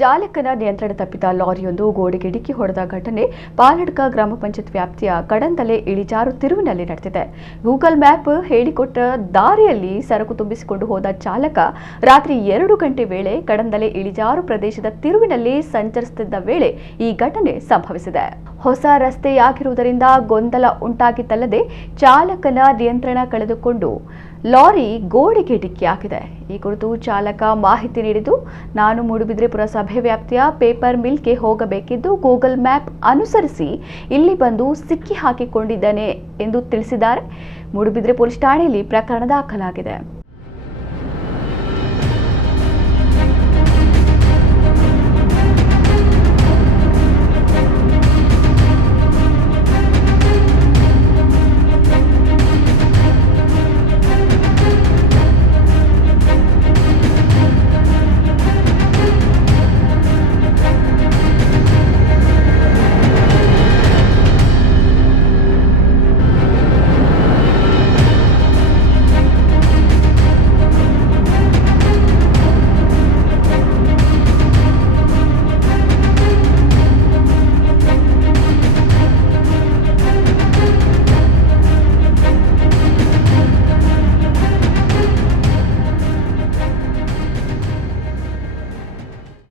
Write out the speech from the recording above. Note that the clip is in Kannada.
ಚಾಲಕನ ನಿಯಂತ್ರಣ ತಪ್ಪಿದ ಲಾರಿಯೊಂದು ಗೋಡೆಗೆ ಡಿಕ್ಕಿ ಹೊಡೆದ ಘಟನೆ ಪಾಲಡ್ಕ ಗ್ರಾಮ ಪಂಚಾಯತ್ ವ್ಯಾಪ್ತಿಯ ಕಡಂದಲೆ ಇಳಿಜಾರು ತಿರುವಿನಲ್ಲಿ ನಡೆದಿದೆ. ಗೂಗಲ್ ಮ್ಯಾಪ್ ಹೇಳಿಕೊಟ್ಟ ದಾರಿಯಲ್ಲಿ ಸರಕು ತುಂಬಿಸಿಕೊಂಡು ಹೋದ ಚಾಲಕ ರಾತ್ರಿ 2 ಗಂಟೆ ವೇಳೆ ಕಡಂದಲೆ ಇಳಿಜಾರು ಪ್ರದೇಶದ ತಿರುವಿನಲ್ಲಿ ಸಂಚರಿಸುತ್ತಿದ್ದ ವೇಳೆ ಈ ಘಟನೆ ಸಂಭವಿಸಿದೆ. ಹೊಸ ರಸ್ತೆಯಾಗಿರುವುದರಿಂದ ಗೊಂದಲ ಉಂಟಾಗಿದ್ದಲ್ಲದೆ ಚಾಲಕನ ನಿಯಂತ್ರಣ ಕಳೆದುಕೊಂಡು ಲಾರಿ ಗೋಡೆಗೆ ಡಿಕ್ಕಿಯಾಗಿದೆ. ಈ ಕುರಿತು ಚಾಲಕ ಮಾಹಿತಿ ನೀಡಿದ್ದು, ನಾನು ಮೂಡುಬಿದ್ರೆ ಪುರಸಭೆ ವ್ಯಾಪ್ತಿಯ ಪೇಪರ್ ಮಿಲ್ಗೆ ಹೋಗಬೇಕಿದ್ದು ಗೂಗಲ್ ಮ್ಯಾಪ್ ಅನುಸರಿಸಿ ಇಲ್ಲಿ ಬಂದು ಸಿಕ್ಕಿ ಹಾಕಿಕೊಂಡಿದ್ದೇನೆ ಎಂದು ತಿಳಿಸಿದ್ದಾರೆ. ಮೂಡುಬಿದ್ರೆ ಪೊಲೀಸ್ ಠಾಣೆಯಲ್ಲಿ ಪ್ರಕರಣ ದಾಖಲಾಗಿದೆ.